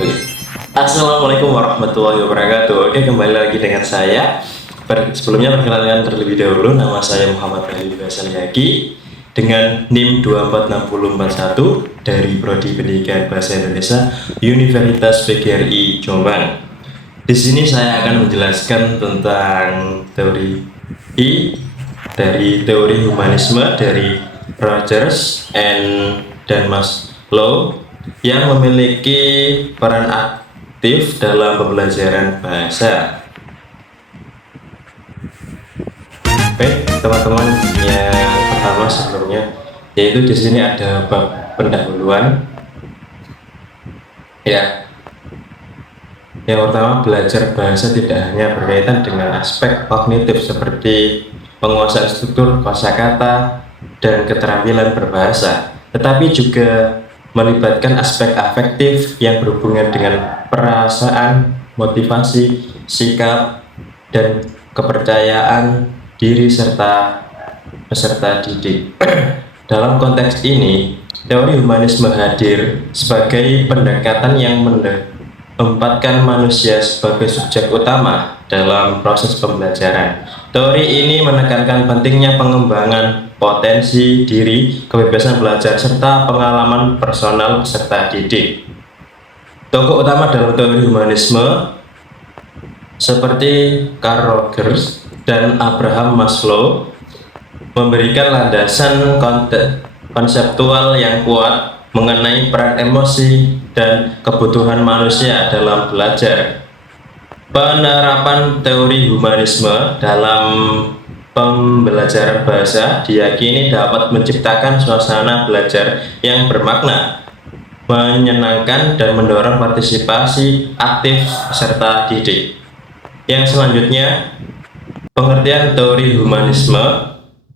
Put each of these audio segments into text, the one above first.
Oke. Assalamualaikum warahmatullahi wabarakatuh. Oke, kembali lagi dengan saya. Sebelumnya perkenalkan terlebih dahulu, nama saya Muhammad Ali Basaliaki dengan NIM 24641 dari Prodi Pendidikan Bahasa Indonesia Universitas PGRI Jombang. Di sini saya akan menjelaskan tentang teori humanisme dari Rogers dan Maslow yang memiliki peran aktif dalam pembelajaran bahasa. Oke, teman-teman, yang pertama sebelumnya yaitu di sini ada bab pendahuluan. Ya, yang pertama, belajar bahasa tidak hanya berkaitan dengan aspek kognitif seperti penguasaan struktur kosakata dan keterampilan berbahasa, tetapi juga melibatkan aspek afektif yang berhubungan dengan perasaan, motivasi, sikap, dan kepercayaan diri serta peserta didik. Dalam konteks ini, teori humanisme hadir sebagai pendekatan yang menempatkan manusia sebagai subjek utama dalam proses pembelajaran. Teori ini menekankan pentingnya pengembangan potensi diri, kebebasan belajar, serta pengalaman personal peserta didik. Tokoh utama dalam teori humanisme seperti Carl Rogers dan Abraham Maslow memberikan landasan konseptual yang kuat mengenai peran emosi dan kebutuhan manusia dalam belajar. Penerapan teori humanisme dalam pembelajaran bahasa diyakini dapat menciptakan suasana belajar yang bermakna, menyenangkan, dan mendorong partisipasi aktif peserta didik. Yang selanjutnya, pengertian teori humanisme.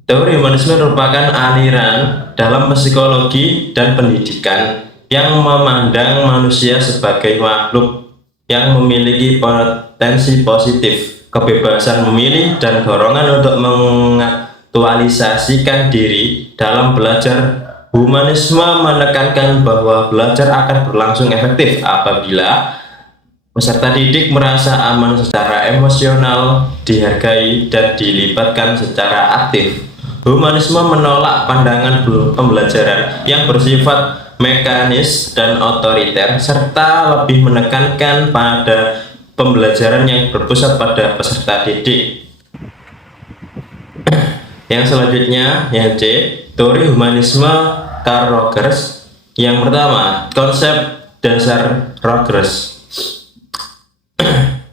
Teori humanisme merupakan aliran dalam psikologi dan pendidikan yang memandang manusia sebagai makhluk yang memiliki potensi positif, kebebasan memilih, dan dorongan untuk mengaktualisasikan diri dalam belajar. Humanisme menekankan bahwa belajar akan berlangsung efektif apabila peserta didik merasa aman secara emosional, dihargai, dan dilibatkan secara aktif. Humanisme menolak pandangan pembelajaran yang bersifat mekanis dan otoriter, serta lebih menekankan pada pembelajaran yang berpusat pada peserta didik. Yang selanjutnya, yang C, teori humanisme Carl Rogers. Yang pertama, konsep dasar Rogers.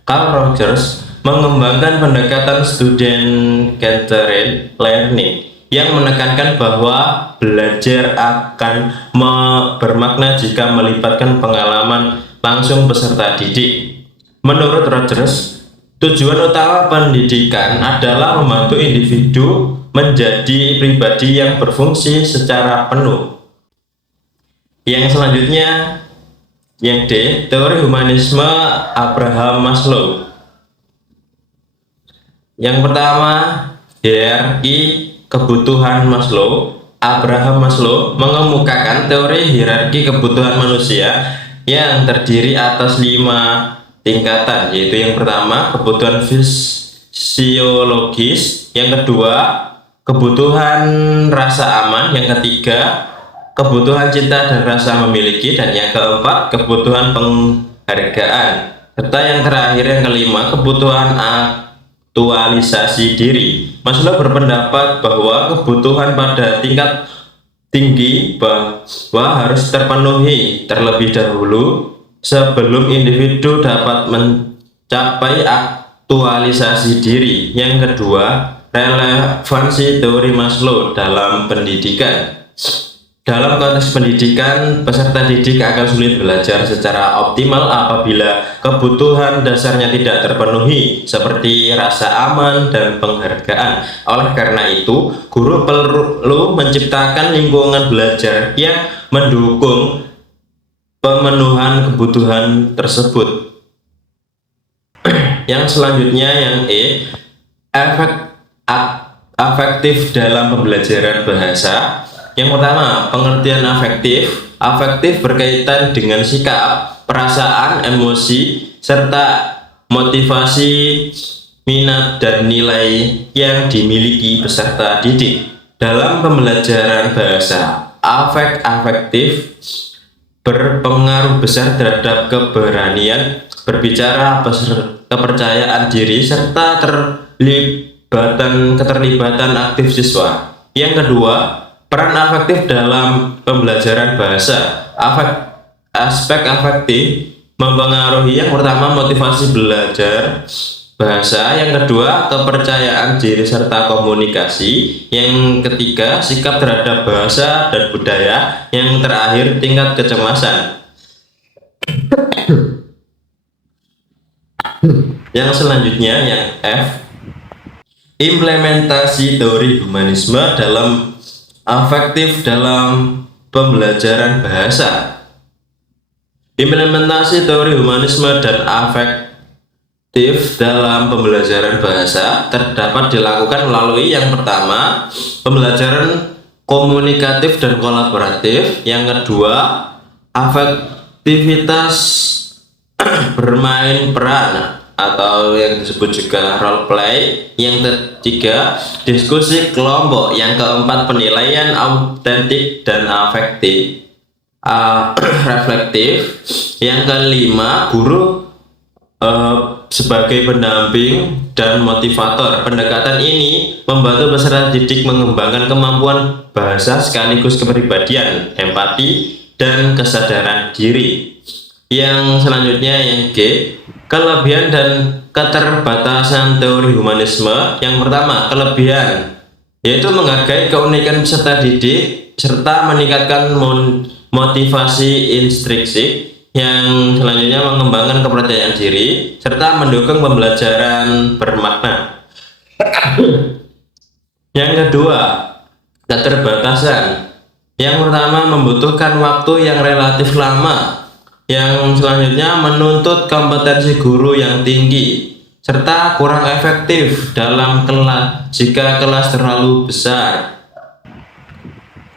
Carl Rogers mengembangkan pendekatan student-centered learning yang menekankan bahwa belajar akan bermakna jika melibatkan pengalaman langsung peserta didik. Menurut Rogers, tujuan utama pendidikan adalah membantu individu menjadi pribadi yang berfungsi secara penuh. Yang selanjutnya, yang D, teori humanisme Abraham Maslow. Yang pertama, hierarki kebutuhan Maslow. Abraham Maslow mengemukakan teori hierarki kebutuhan manusia yang terdiri atas 5 tingkatan, yaitu yang pertama, kebutuhan fisiologis, yang kedua, kebutuhan rasa aman, yang ketiga, kebutuhan cinta dan rasa memiliki, dan yang keempat, kebutuhan penghargaan, serta yang terakhir, yang kelima, kebutuhan aktualisasi diri. Maslow berpendapat bahwa kebutuhan pada tingkat tinggi bahwa harus terpenuhi terlebih dahulu sebelum individu dapat mencapai aktualisasi diri. Yang kedua, relevansi teori Maslow dalam pendidikan. Dalam konteks pendidikan, peserta didik akan sulit belajar secara optimal apabila kebutuhan dasarnya tidak terpenuhi, seperti rasa aman dan penghargaan. Oleh karena itu, guru perlu menciptakan lingkungan belajar yang mendukung pemenuhan kebutuhan tersebut. Yang selanjutnya, yang E, afektif dalam pembelajaran bahasa. Yang pertama, pengertian afektif. Afektif berkaitan dengan sikap, perasaan, emosi, serta motivasi, minat, dan nilai yang dimiliki peserta didik. Dalam pembelajaran bahasa, afek afektif berpengaruh besar terhadap keberanian berbicara, kepercayaan diri, serta keterlibatan aktif siswa. Yang kedua, peran afektif dalam pembelajaran bahasa. Aspek afektif mempengaruhi yang pertama motivasi belajar bahasa, yang kedua kepercayaan diri serta komunikasi, yang ketiga sikap terhadap bahasa dan budaya, yang terakhir tingkat kecemasan. Yang selanjutnya yang F, implementasi teori humanisme dalam afektif dalam pembelajaran bahasa. Implementasi teori humanisme dan afektif dalam pembelajaran bahasa terdapat dilakukan melalui yang pertama, pembelajaran komunikatif dan kolaboratif, yang kedua, afektivitas bermain peran atau yang disebut juga role play, yang ketiga, diskusi kelompok, yang keempat, penilaian autentik dan afektif reflektif, yang kelima, guru sebagai pendamping dan motivator. Pendekatan ini membantu peserta didik mengembangkan kemampuan bahasa sekaligus kepribadian, empati, dan kesadaran diri. Yang selanjutnya yang G, kelebihan dan keterbatasan teori humanisme. Yang pertama, kelebihan yaitu menghargai keunikan peserta didik serta meningkatkan motivasi intrinsik. Yang selanjutnya, mengembangkan kepercayaan diri serta mendukung pembelajaran bermakna. Yang kedua, keterbatasan. Yang pertama, membutuhkan waktu yang relatif lama. Yang selanjutnya, menuntut kompetensi guru yang tinggi serta kurang efektif dalam kelas jika kelas terlalu besar.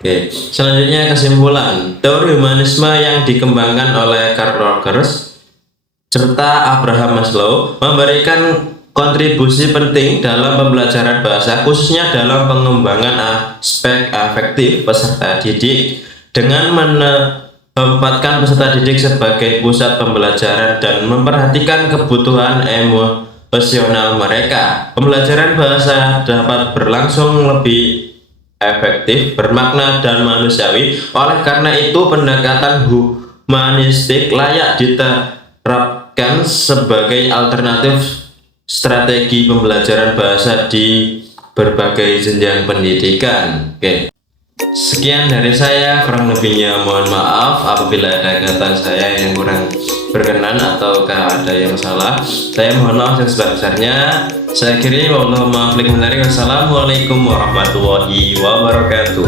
Oke, selanjutnya kesimpulan. Teori humanisme yang dikembangkan oleh Carl Rogers serta Abraham Maslow memberikan kontribusi penting dalam pembelajaran bahasa, khususnya dalam pengembangan aspek afektif peserta didik. Dengan menempatkan peserta didik sebagai pusat pembelajaran dan memperhatikan kebutuhan emosional mereka, pembelajaran bahasa dapat berlangsung lebih efektif, bermakna, dan manusiawi. Oleh karena itu, pendekatan humanistik layak diterapkan sebagai alternatif strategi pembelajaran bahasa di berbagai jenjang pendidikan. Oke, sekian dari saya, kurang lebihnya mohon maaf apabila ada kata saya yang kurang berkenan ataukah ada yang salah. Saya mohon maaf yang sebesar-besarnya. Saya akhiri, wassalamualaikum warahmatullahi wabarakatuh.